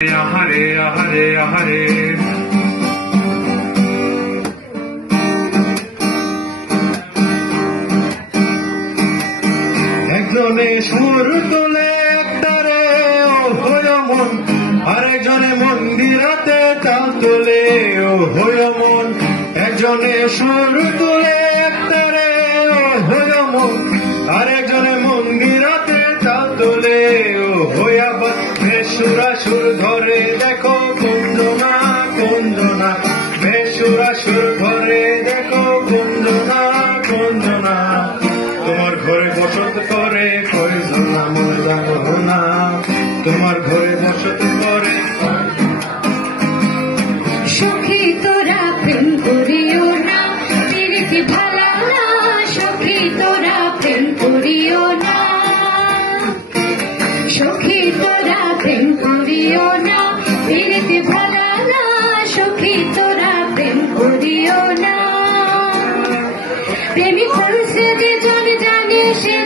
আহারে আহারে আহারে একজনে সুর তোলে একটারে ও হয় মন, আরেকজনে মন্দিরাতে তাল তোলে ও হয় মন। একজনে সুর তোলে একটারে ও হয় মন, আরেকজনে মন্দিরাতে তাল তোলে ও হয় আবার। বেসুরা সুর ধরে দেখো কুঞ্জনা কুঞ্জনা, বেসুরা সুর ধরে দেখো কুঞ্জনা কুঞ্জনা। তোমার ঘরে বসত করে কয়জনা মনে জানো না, তোমার ঘরে বসত করে। সখী তোরা প্রেম করিও না, পিরিতি ভালা না। সখী তোরা প্রেম করিও না, সখী তোরা প্রেম করিও না, পিরিতি ভালা না। সখী তোরা প্রেম করিও না। প্রেমিক হইছে যে জন জানে সে